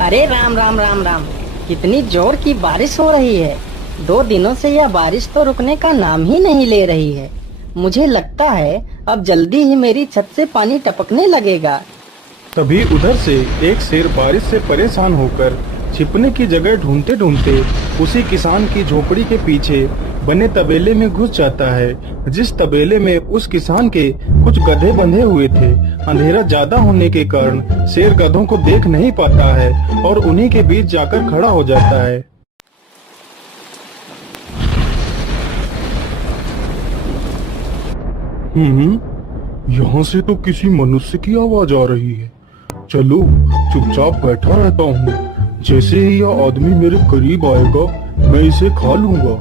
अरे राम राम राम राम। कितनी जोर की बारिश हो रही है। 2 दिनों से यह बारिश तो रुकने का नाम ही नहीं ले रही है। मुझे लगता है अब जल्दी ही मेरी छत से पानी टपकने लगेगा। तभी उधर से एक शेर बारिश से परेशान होकर छिपने की जगह ढूंढते ढूंढते उसी किसान की झोपड़ी के पीछे बने तबेले में घुस जाता है, जिस तबेले में उस किसान के कुछ गधे बंधे हुए थे। अंधेरा ज्यादा होने के कारण शेर गधों को देख नहीं पाता है और उन्हीं के बीच जाकर खड़ा हो जाता है। यहाँ से तो किसी मनुष्य की आवाज आ रही है। चलो चुपचाप बैठा रहता हूँ। जैसे ही यह आदमी मेरे करीब आएगा मैं इसे खा लूंगा।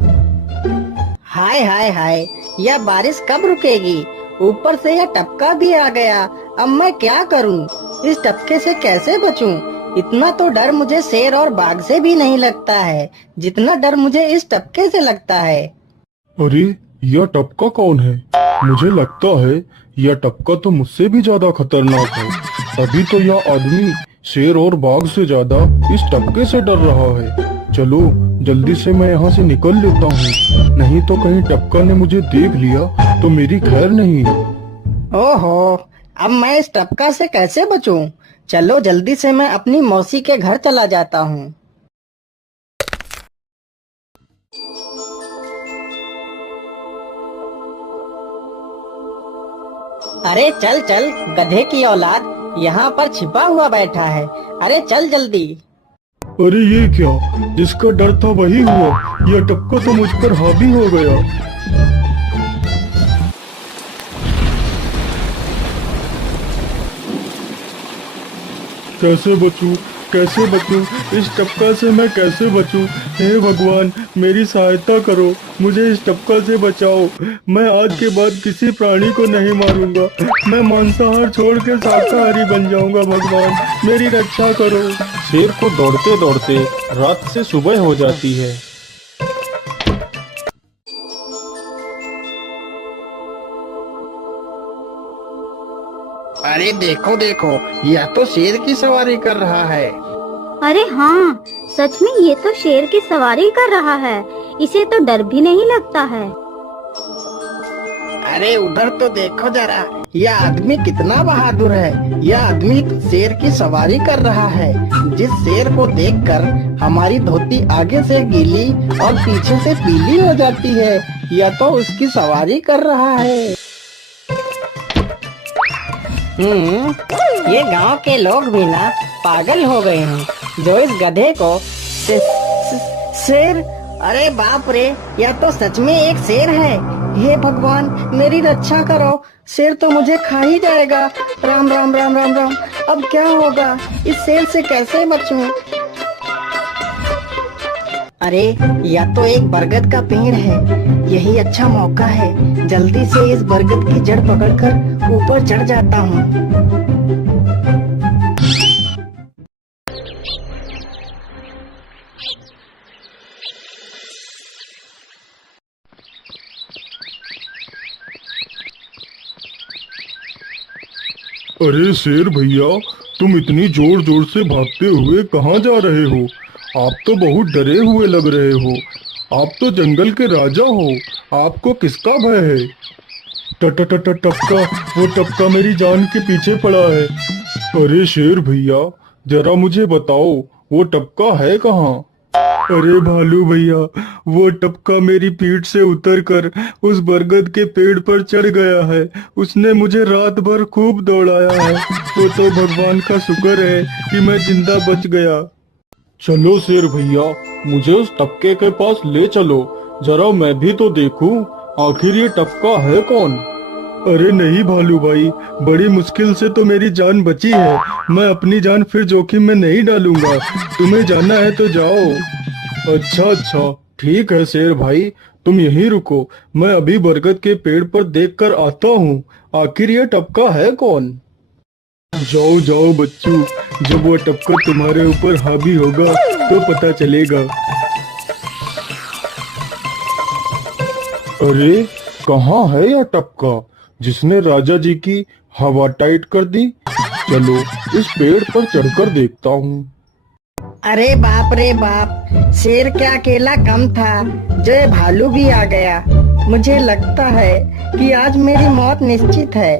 हाय हाय हाय, यह बारिश कब रुकेगी? ऊपर से यह टपका भी आ गया। अब मैं क्या करूं? इस टपके से कैसे बचूं? इतना तो डर मुझे शेर और बाघ से भी नहीं लगता है जितना डर मुझे इस टपके से लगता है। अरे यह टपका कौन है? मुझे लगता है यह टपका तो मुझसे भी ज्यादा खतरनाक है। अभी तो यह आदमी शेर और बाघ से ज्यादा इस टपके से डर रहा है। चलो जल्दी से मैं यहाँ से निकल लेता हूँ, नहीं तो कहीं टपका ने मुझे देख लिया तो मेरी खैर नहीं। ओहो, अब मैं इस टपका से कैसे बचूं? चलो जल्दी से मैं अपनी मौसी के घर चला जाता हूँ। अरे चल चल गधे की औलाद, यहाँ पर छिपा हुआ बैठा है। अरे चल जल्दी। अरे ये क्या, जिसका डर था वही हुआ। यह टपका तो मुझ पर हावी हो गया। कैसे बचूं? कैसे बचूं? इस टपका से मैं कैसे बचूं? हे भगवान मेरी सहायता करो, मुझे इस टपका से बचाओ। मैं आज के बाद किसी प्राणी को नहीं मारूंगा। मैं मांसाहार छोड़ के शाकाहारी बन जाऊंगा। भगवान मेरी रक्षा करो। शेर को दौड़ते दौड़ते रात से सुबह हो जाती है। अरे देखो देखो, यह तो शेर की सवारी कर रहा है। अरे हाँ, सच में ये तो शेर की सवारी कर रहा है। इसे तो डर भी नहीं लगता है। अरे उधर तो देखो जरा, यह आदमी कितना बहादुर है। यह आदमी शेर की सवारी कर रहा है। जिस शेर को देखकर हमारी धोती आगे से गीली और पीछे से पीली हो जाती है, यह तो उसकी सवारी कर रहा है। ये गांव के लोग भी ना पागल हो गए हैं जो इस गधे को शेर। अरे बाप रे, यह तो सच में एक शेर है। हे भगवान मेरी रक्षा करो, शेर तो मुझे खा ही जाएगा। राम राम राम राम राम। अब क्या होगा? इस शेर से कैसे बचूं? अरे यह तो एक बरगद का पेड़ है। यही अच्छा मौका है, जल्दी से इस बरगद की जड़ पकड़कर ऊपर चढ़ जाता हूँ। अरे शेर भैया, तुम इतनी जोर जोर से भागते हुए कहाँ जा रहे हो? आप तो बहुत डरे हुए लग रहे हो। आप तो जंगल के राजा हो, आपको किसका भय है? टपका, वो टपका मेरी जान के पीछे पड़ा है। अरे शेर भैया जरा मुझे बताओ, वो टपका है कहाँ? अरे भालू भैया, वो टपका मेरी पीठ से उतरकर उस बरगद के पेड़ पर चढ़ गया है। उसने मुझे रात भर खूब दौड़ाया है। वो तो भगवान का शुक्र है कि मैं जिंदा बच गया। चलो शेर भैया, मुझे उस टपके के पास ले चलो, जरा मैं भी तो देखूं आखिर ये टपका है कौन। अरे नहीं भालू भाई, बड़ी मुश्किल से तो मेरी जान बची है। मैं अपनी जान फिर जोखिम में नहीं डालूंगा। तुम्हें जाना है तो जाओ। अच्छा ठीक है शेर भाई, तुम यहीं रुको, मैं अभी बरगद के पेड़ पर देखकर आता हूँ आखिर ये टपका है कौन। जाओ जाओ बच्चों, जब वो टपका तुम्हारे ऊपर हावी होगा तो पता चलेगा। अरे कहाँ है यह टपका जिसने राजा जी की हवा टाइट कर दी? चलो इस पेड़ पर चढ़कर देखता हूँ। अरे बाप रे बाप, शेर क्या अकेला कम था, जो ये भालू भी आ गया। मुझे लगता है कि आज मेरी मौत निश्चित है।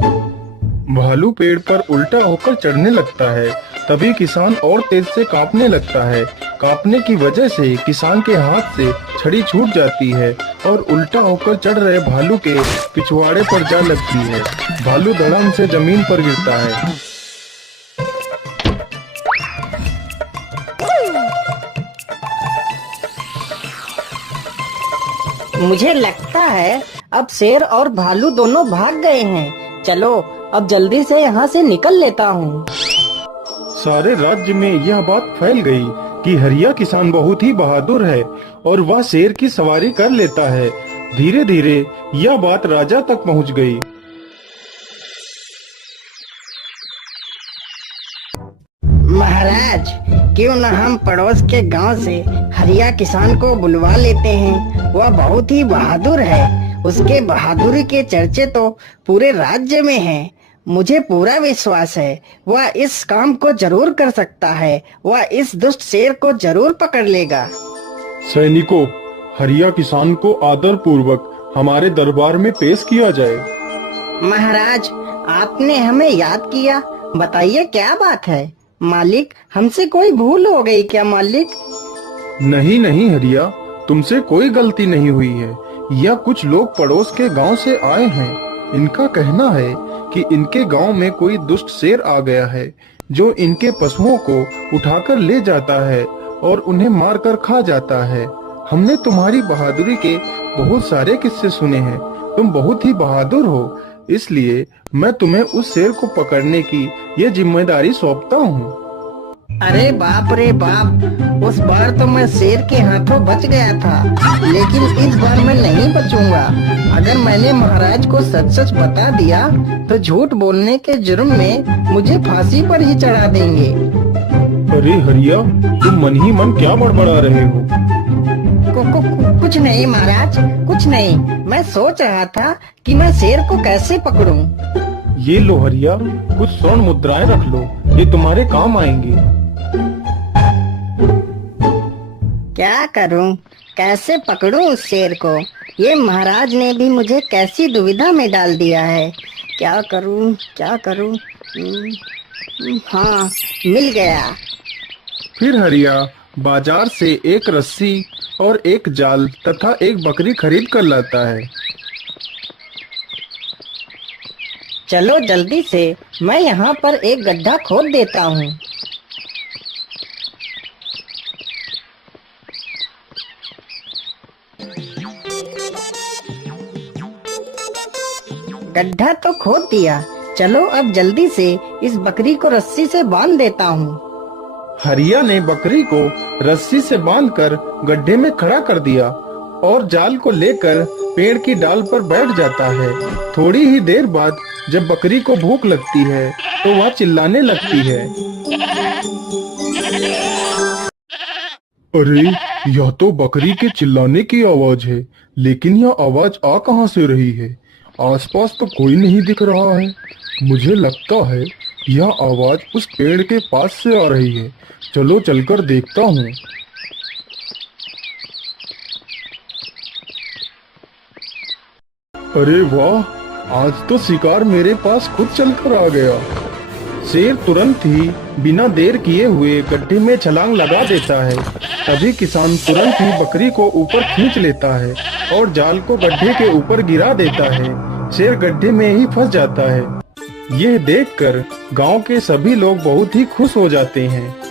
भालू पेड़ पर उल्टा होकर चढ़ने लगता है। तभी किसान और तेज से कांपने लगता है। कांपने की वजह से किसान के हाथ से छड़ी छूट जाती है और उल्टा होकर चढ़ रहे भालू के पिछवाड़े पर जा लगती है। भालू धड़ाम से जमीन पर गिरता है। मुझे लगता है अब शेर और भालू दोनों भाग गए हैं। चलो अब जल्दी से यहाँ से निकल लेता हूँ। सारे राज्य में यह बात फैल गई कि हरिया किसान बहुत ही बहादुर है और वह शेर की सवारी कर लेता है। धीरे धीरे यह बात राजा तक पहुँच गई। महाराज, क्यों न हम पड़ोस के गांव से हरिया किसान को बुलवा लेते हैं। वह बहुत ही बहादुर है। उसके बहादुरी के चर्चे तो पूरे राज्य में हैं। मुझे पूरा विश्वास है वह इस काम को जरूर कर सकता है। वह इस दुष्ट शेर को जरूर पकड़ लेगा। सैनिकों, हरिया किसान को आदर पूर्वक हमारे दरबार में पेश किया जाए। महाराज, आपने हमें याद किया। बताइए क्या बात है। मालिक, हमसे कोई भूल हो गई क्या मालिक? नहीं नहीं हरिया, तुमसे कोई गलती नहीं हुई है। यह कुछ लोग पड़ोस के गांव से आए हैं। इनका कहना है कि इनके गांव में कोई दुष्ट शेर आ गया है जो इनके पशुओं को उठाकर ले जाता है और उन्हें मारकर खा जाता है। हमने तुम्हारी बहादुरी के बहुत सारे किस्से सुने हैं। तुम बहुत ही बहादुर हो, इसलिए मैं तुम्हें उस शेर को पकड़ने की ये जिम्मेदारी सौंपता हूँ। अरे बाप रे बाप, उस बार तो मैं शेर के हाथों बच गया था, लेकिन इस बार मैं नहीं बचूंगा। अगर मैंने महाराज को सच सच बता दिया तो झूठ बोलने के जुर्म में मुझे फांसी पर ही चढ़ा देंगे। अरे हरिया, तुम मन ही मन क्या बड़बड़ा रहे हो? कुछ नहीं महाराज, कुछ नहीं। मैं सोच रहा था कि मैं शेर को कैसे पकड़ूं। ये लो हरिया, कुछ स्वर्ण मुद्राएं रख लो, ये तुम्हारे काम आएंगी। क्या करूं, कैसे पकड़ूं उस शेर को? ये महाराज ने भी मुझे कैसी दुविधा में डाल दिया है। क्या करूं, क्या करूं? हाँ, मिल गया। फिर हरिया बाजार से एक रस्सी और एक जाल तथा एक बकरी खरीद कर लाता है। चलो जल्दी से, मैं यहाँ पर एक गड्ढा खोद देता हूँ। गड्ढा तो खोद दिया। चलो अब जल्दी से इस बकरी को रस्सी से बांध देता हूँ। हरिया ने बकरी को रस्सी से बांधकर गड्ढे में खड़ा कर दिया और जाल को लेकर पेड़ की डाल पर बैठ जाता है। थोड़ी ही देर बाद जब बकरी को भूख लगती है तो वह चिल्लाने लगती है। अरे, यह तो बकरी के चिल्लाने की आवाज है, लेकिन यह आवाज आ कहां से रही है? आसपास तो कोई नहीं दिख रहा है। मुझे लगता है यह आवाज उस पेड़ के पास से आ रही है। चलो चलकर देखता हूँ। अरे वाह, आज तो शिकार मेरे पास खुद चलकर आ गया। शेर तुरंत ही बिना देर किए हुए गड्ढे में छलांग लगा देता है। तभी किसान तुरंत ही बकरी को ऊपर खींच लेता है और जाल को गड्ढे के ऊपर गिरा देता है। शेर गड्ढे में ही फंस जाता है। यह देखकर गांव के सभी लोग बहुत ही खुश हो जाते हैं।